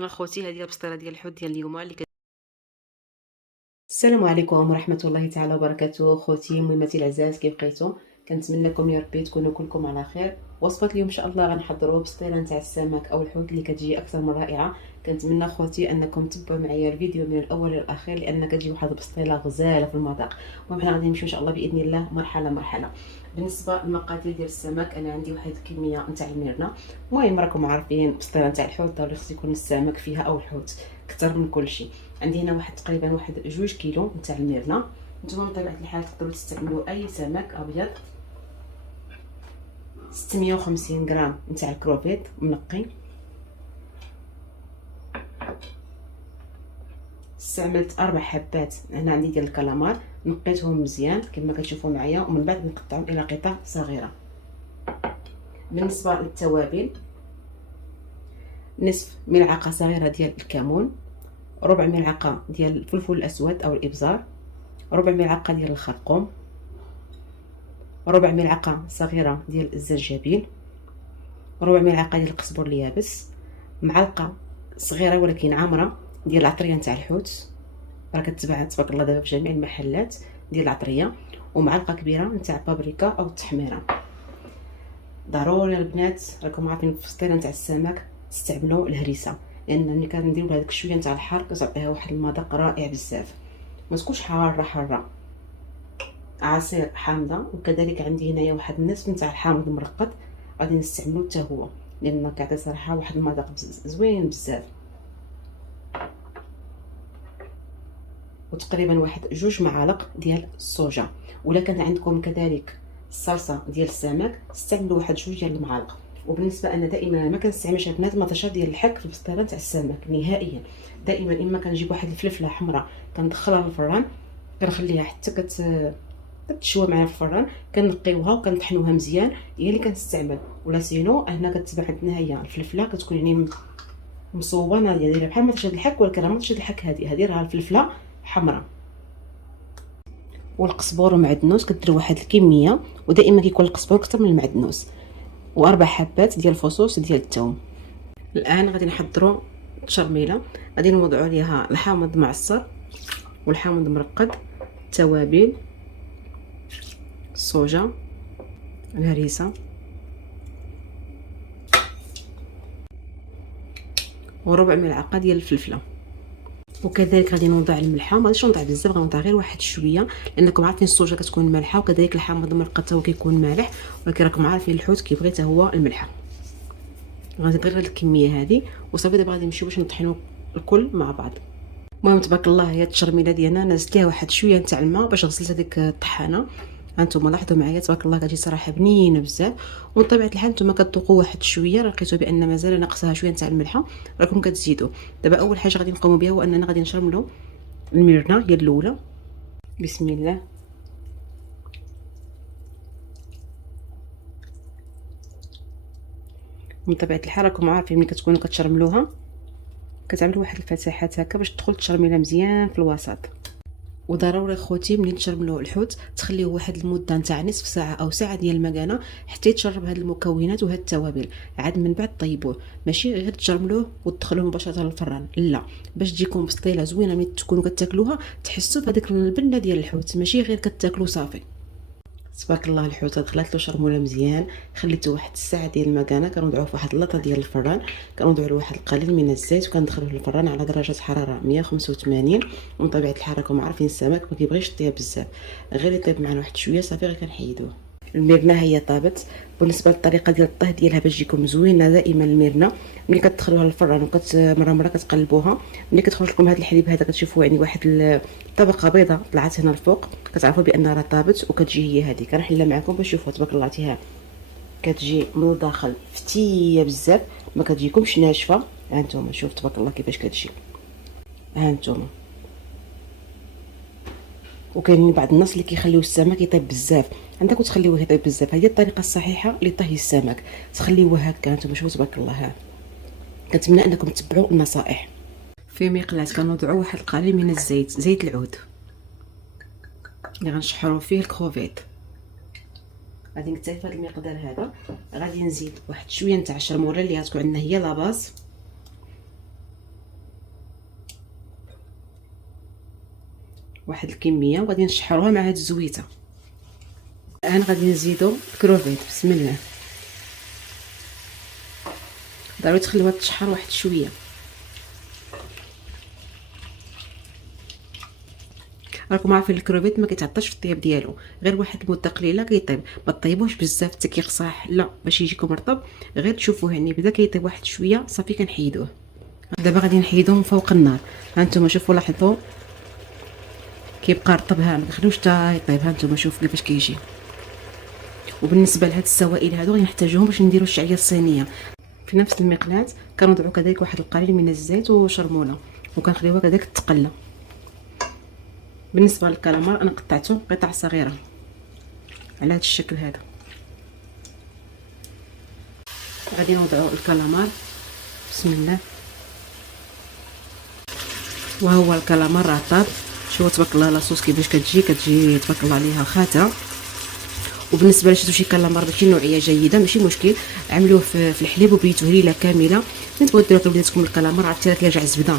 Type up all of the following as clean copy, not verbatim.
اخوتي هذه البسطيله ديال الحوت ديال اليوم اللي السلام عليكم ورحمة الله تعالى وبركاته. خوتي مهمتي العزاز، كيف بقيتو؟ كنتمنىكم يا ربي تكونوا كلكم على خير. وصفه اليوم ان شاء الله غنحضروا بسطيله نتاع السمك او الحوت اللي كتجي اكثر من رائعه. كنتمنى خوتي انكم تتبعوا معايا الفيديو من الاول للاخير، لان كتجي واحد البسطيله غزاله في المذاق. المهم حنا غادي نمشيو ان شاء الله باذن الله مرحله مرحله. بالنسبه للمقادير ديال السمك، انا عندي واحد الكميه نتاع الميرنا. المهم راكم عارفين بسطيله نتاع الحوت ضروري خص يكون السمك فيها او الحوت كثر من كل شيء. عندي هنا واحد تقريبا 2 كيلو نتاع الميرنا. نتوما بطبيعه الحال تقدروا تستعملوا اي سمك ابيض. 650 غرام نتاع الكروفيت منقي. استعملت 4 حبات هنا عندي ديال الكالامار، نقيتهم مزيان كما كتشوفوا معايا، ومن بعد نقطعهم الى قطع صغيره. بالنسبه للتوابل، نصف ملعقه صغيره ديال الكمون، ربع ملعقه ديال الفلفل الاسود او الابزار، ربع ملعقه ديال الخرقوم، ربع ملعقه صغيره ديال الزنجبيل، ربع ملعقه ديال القزبر اليابس، معلقه صغيره ولكن عامره ديال العطريه نتاع الحوت، راه كتباع تبارك الله دابا في جميع المحلات ديال العطريه، ومعلقه كبيره نتاع بابريكا او التحميره. ضروري البنات راكم عارفين في الفطيره نتاع السمك تستعملوا الهريسه، لان ملي كنديروا هذاك شويه نتاع الحار كتعطيها واحد المذاق رائع بزاف. ما تكونش حاره. عصير حامضه، وكذلك عندي هنايا واحد النصف نتاع الحامض المرقد غادي نستعملو حتى هو، لان كيعطي صراحه واحد المذاق زوين بزاف. وتقريبا واحد 2 معالق ديال الصوجا. ولا كان عندكم كذلك الصلصه ديال السمك استعملوا واحد 2 ديال المعالق. وبالنسبه انا دائما ما كنستعملش البنات مطيشه ديال الحك في البسطيله تاع السمك نهائيا. دائما اما كنجيب واحد الفلفله حمراء كندخلها للفران، كنخليها حتى كتشوى معنا في الفران، كنقيوها وكنطحنوها مزيان، هي اللي كنستعمل. ولا سينو هنا كتباع عندنا هي الفلفله كتكون يعني مصوبه دايره بحال مطيشه الحك، ولكن راه مطيشه الحك هذه راه الفلفله حمراء. والقزبور والمعدنوس كديروا واحد الكميه، ودائما كيكون القزبور اكثر من المعدنوس، و4 حبات ديال الفصوص ديال الثوم. الان غادي نحضروا التشرميله. غادي نوضعوا عليها الحامض معصر والحامض مرقد، التوابل، الصوجا، الهريسه، وربع ملعقه ديال الفلفله. وكذلك غادي نوضع الملحه، ما غاديش نوضع بزاف، غنوضع غير واحد شويه، لانكم عارفين الصوجا كتكون مالحه، وكذلك الحامض المرقد حتى هو كيكون مالح، ولكن راكم عارفين الحوت كيبغي حتى هو الملحه. غادي غير هاد الكميه هذه وصافي. دابا غادي نمشيو باش نطحنوا الكل مع بعض. المهم تبارك الله هي التشرميله ديالنا، نزلت ليها واحد شويه نتاع الماء باش غسلت هذيك الطحانه. هانتوما لاحظوا معايا تبارك الله كتجي صراحه بنينه بزاف. ومن طبيعه الحال نتوما كتذوقوا واحد شويه، لقيتوا بان مازال ناقصها شويه نتاع الملحه، راكم كتزيدوا. دابا اول حاجه غادي نقوموا بها هو اننا غادي نشرملوا الميرنا هي الاولى. بسم الله. من طبيعه الحال راكم عارفين ملي كتكونوا كتشرملوها كتعملوا واحد الفتحات هكا باش تدخل التشرميله مزيان في الوسط. وضروري خوتي ملي تشرملوا الحوت تخليوه واحد المده نتاع نصف ساعه او ساعه ديال المكانه حتى يتشرب هاد المكونات وهاد التوابل. عاد من بعد طيبوه، ماشي غير تشرملوه وتدخلوه مباشره للفران، لا، باش تجيكم بسطيله زوينه ملي تكونوا كتاكلوها تحسوا بهذيك البنه ديال الحوت، ماشي غير كتاكلوا صافي. تبارك الله الحوت دخلت له شرموله مزيان، خليته واحد الساعه ديال المكانه، كنوضعوه في واحد اللاطه ديال الفران، كنوضعوا له واحد القليل من الزيت وكندخلوه للفران على درجه حراره 185. ومن طبيعه الحال راكم عارفين السمك ما كيبغيش يطيب بزاف، غير يطيب معنا واحد شويه صافي غير كنحيدوه. الميرنا هي طابت. بالنسبه للطريقه ديال الطهي ديالها باش تجيكم زوينه، دائما الميرنا ملي كتدخلوها للفران مره كتقلبوها، ملي كتخرج لكم هذا الحليب هذا كتشوفوا يعني واحد الطبقه بيضاء طلعت هنا الفوق، كتعرفوا بان راه طابت، وكتجي هي هذه. كنحلها معكم باش تشوفوا تبارك الله عطيها كتجي من الداخل فتيه بزاف، ما كتجيكمش ناشفه. ها انتم شوف تبارك الله كيفاش كتجي، ها انتم. وكاينين بعض الناس اللي كيخليو السمك يطيب بزاف، عندك وتخليوه يطيب بزاف. هذه الطريقه الصحيحه لطهي السمك، تخليوه هكا. انتم شوفوا تبارك الله. ها كنتمنى انكم تتبعوا النصائح. في مقلاة كنوضعوا واحد القليل من الزيت، زيت العود اللي غنشحروا فيه الكروفيت. غادي نكتفي بهذا المقدار هذا. غادي نزيد واحد شويه نتاع الشرموره اللي غتكون عندنا هي لاباز، واحد الكميه وغادي نشحروها مع هاد الزويته. الان غادي نزيدو الكروفيت. بسم الله. ضروري تخليوها تشحر واحد شويه. راكم عارفين الكروفيت ما كيتعطاش في الطياب ديالو، غير واحد المده قليله كيطيب. ما طيبوش بزاف حتى كيقصاح، لا، باش يجيكم رطب. غير تشوفوه يعني بدا كيطيب واحد شويه صافي كنحيدوه. دابا غادي نحيدوه من فوق النار. ها نتوما شوفوا، لاحظوا كيبقى رطب. ها ما تخلوش حتى يطيب. ها نتوما شوفوا كيفاش كيجي. وبالنسبه لهاد السوائل هادو غادي نحتاجوهم باش نديروا الشعريه الصينيه. في نفس المقلاة كنوضعوا كذلك واحد القليل من الزيت وشرموله، وكنخليوها كذلك تقلى. بالنسبه للكالامار انا قطعته قطع صغيره على هذا الشكل هذا. غادي نوضعوا الكالامار. بسم الله. وهو الكالامار راه طاب. شوفوا تبارك الله لاصوص كيفاش كتجي تبارك الله عليها خاتره. وبالنسبه لشتو شي كالامار ماشي نوعيه جيده ماشي مشكل، عملوه في الحليب وبيتوه ليله كامله. ملي تبغيو ديروا لوليداتكم الكالامار عرفتي راه كيرجع الزبده.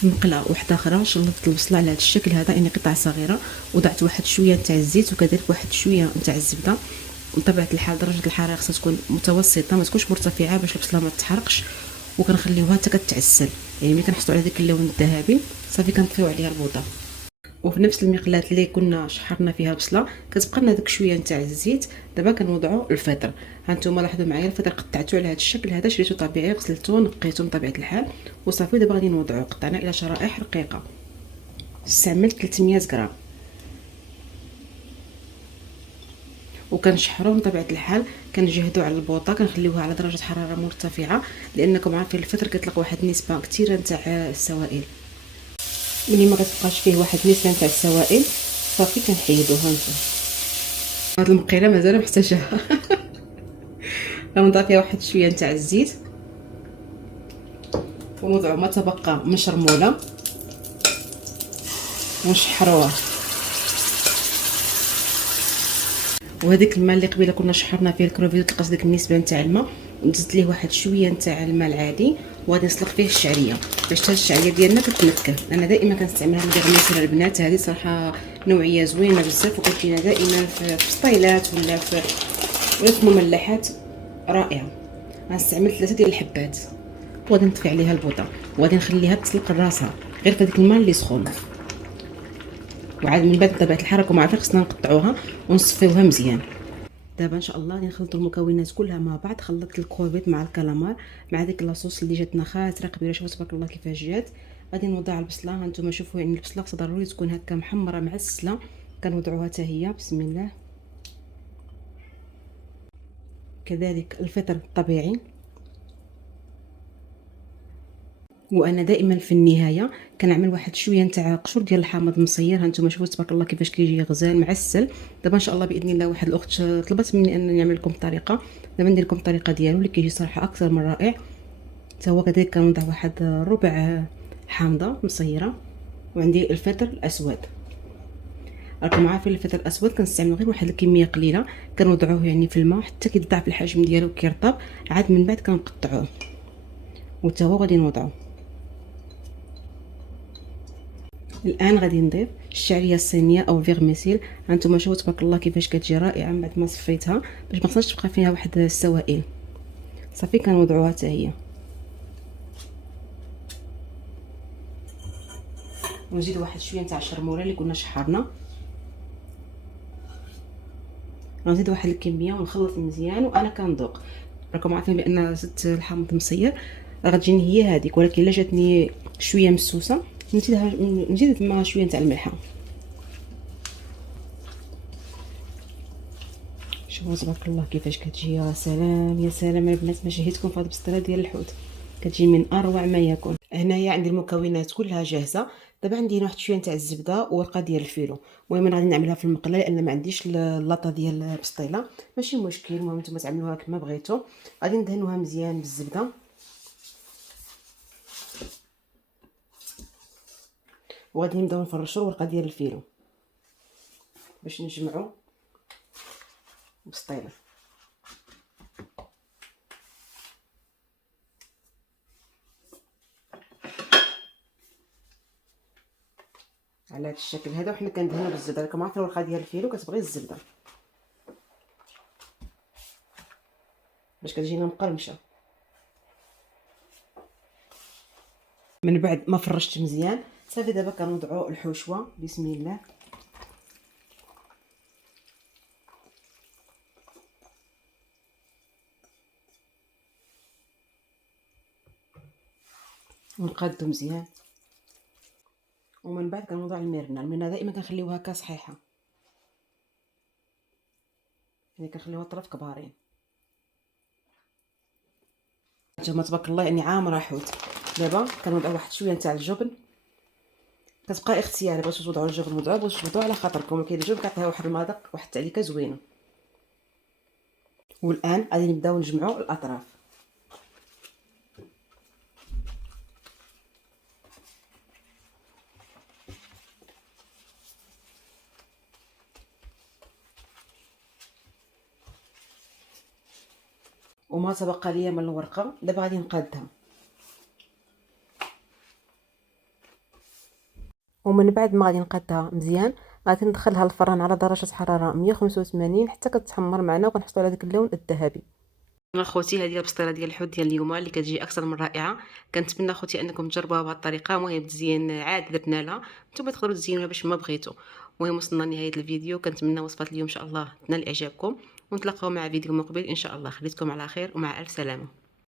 في مقله واحده اخرى شلطت البصله على هذا الشكل هذا، يعني قطع صغيره. وضعت واحد شويه نتاع الزيت وكذلك واحد شويه نتاع الزبده. وبطبيعه الحال درجه الحراره خصها تكون متوسطه، ما تكونش مرتفعه باش البصله ما تحرقش. وكنخليوها حتى كتعسل، يعني ملي كنحصلوا على داك اللون الذهبي صافي كنطفيو عليها البوطه. وفي نفس المقلاة اللي كنا شحرنا فيها البصله كتبقى لنا داك شويه نتاع الزيت. دابا كنوضعوا الفطر. ها نتوما لاحظوا معايا الفطر قطعته على هذا الشكل هذا، شريته طبيعي، غسلته نقيته بطبيعه الحال وصافي. دابا غادي نوضعوا قطعنا الى شرائح رقيقه. استعملت 300 غرام وكنشحروه بطبيعه الحال. كنجهدوا على البوطه، كنخليوها على درجه حراره مرتفعه، لانكم عارفين الفطر كيطلق واحد النسبه كثيره نتاع السوائل. ملي ما كتبقاش فيه واحد النسبه نتاع السوائل صافي كنحيدوه. ها انتم هاد المقيله مازال محتاجاها. غنضيف فيها واحد شويه نتاع الزيت ونوضعوا ما تبقى من شرموله ونشحروها. وهذيك الماء اللي قبيله كنا شحرنا فيه الكروفيت تلقى ديك النسبه نتاع الماء، نزيد ليه واحد شويه نتاع الماء العادي وغادي نسلق فيه الشعريه باش حتى الشعريه ديالنا كتمكن. انا دائما كنستعملها للغميسه البنات. هذه صراحه نوعيه زوينه بزاف وكتجينا دائما في فطيلات ولا في مملحات رائعه. غنستعمل 3 ديال الحبات وغادي نطفي عليها البوطه وغادي نخليها تسلق راسها غير في هذاك الماء اللي سخون. وعاد من بعد بطبيعه الحال راكم عارفين خصنا نقطعوها ونصفيوها مزيان. دابا ان شاء الله غادي نخلطوا المكونات كلها مع بعض. خلطت الكروفيت مع الكالامار مع ديك لاصوص اللي جاتنا خاطره قبيله. شوفوا تبارك الله كيفاش جات. غادي نوضع البصله. ها نتوما شوفوا، يعني البصله خصها ضروري تكون هكا محمره معسله. كنوضعوها حتى هي. بسم الله. كذلك الفطر الطبيعي. وانا دائما في النهايه كنعمل واحد شويه نتاع قشور ديال الحامض مصير. هانتوما شوفوا تبارك الله كيفاش كيجي غزال معسل. دابا ان شاء الله باذن الله واحد الاخت طلبت مني انني نعمل لكم الطريقه. دابا ندير لكم الطريقه ديالو اللي كيجي صراحه اكثر من رائع. حتى هو كذلك كنوضع واحد ربع حامضه مصيره. وعندي الفطر الاسود. راكم عارفين الفطر الاسود كنستعملوا غير واحد الكميه قليله، كنوضعوه يعني في الماء حتى كيضاعف الحجم ديالو كيرطب. عاد من بعد كنقطعوه وتا هو غادي نوضعوه. الان غادي نضيف الشعريه الصينيه او الفيرميسيل. هانتوما شوفوا تبارك الله كيفاش كتجي رائعه من بعد ما صفيتها باش ما خصهاش تبقى فيها واحد السوائل. صافي كنوضعوها حتى هي. ونزيد واحد شويه نتاع الشرموله اللي كنا شحرنا. غنزيد واحد الكميه ونخلط مزيان وانا كنذوق. راكم عارفين بان زدت الحامض مصير غتجيني هي هذيك، ولكن الا جاتني شويه مسوسه نزيد معها شويه نتاع الملحه. شوفوا تبارك الله كيفاش كتجي. يا سلام يا سلام البنات، ما شهيتكم في هذه البسطيله ديال الحوت، كتجي من اروع ما يكون. هنايا عندي المكونات كلها جاهزه. دابا عندي هنا واحد شويه نتاع الزبده وورقه ديال الفيلو. المهم انا غادي نعملها في المقله لان ما عنديش اللاطه ديال البسطيله. ماشي مشكل، المهم نتوما تعملوها كما بغيتو. غادي ندهنوها مزيان بالزبده وغادي نبداو نفرشوا الورقه ديال الفيلو باش نجمعوا بسطيله. على هذا الشكل هذا. وحنا كندهنوا بالزبده، راكم عارفين الورقه ديال الفيلو كتبغي الزبده باش كتجينا مقرمشه. من بعد ما فرشت مزيان صافي دابا كنوضعوا الحشوه. بسم الله. ونقادو مزيان. ومن بعد كنوضع الميرنه دائما كنخليوها هكا صحيحه، يعني كنخليوها طرف كبارين. نتوما تبارك الله يعني عامره حوت. دابا كنوضع واحد شويه نتاع الجبن، كتبقى اختياري، بغيتو توضعوا الجبن وضعوا، بغيتو توضعوا على خاطركم. كاين الجبن كيعطيها واحد المذاق واحد التعليكه زوينه. والان غادي نبداو نجمعوا الاطراف. وما تبقى ليا من الورقه دابا غادي نقادها. ومن بعد ما غادي نقادها مزيان غادي ندخلها للفران على درجه حراره 185 حتى كتحمر معنا، وكنحطوا على داك اللون الذهبي. اخوتي هذه البسطيله ديال الحوت ديال اليوم اللي كتجي اكثر من رائعه. كنتمنى اخوتي انكم تجربوها بهذه الطريقه. المهم تزيين عادي درنا لها، نتوما تقدروا تزينوها باش ما بغيتوا. المهم وصلنا لنهايه الفيديو. كنتمنى وصفات اليوم ان شاء الله تنال اعجابكم، ونتلاقاو مع فيديو مقبل ان شاء الله. خليتكم على خير ومع الف سلامه.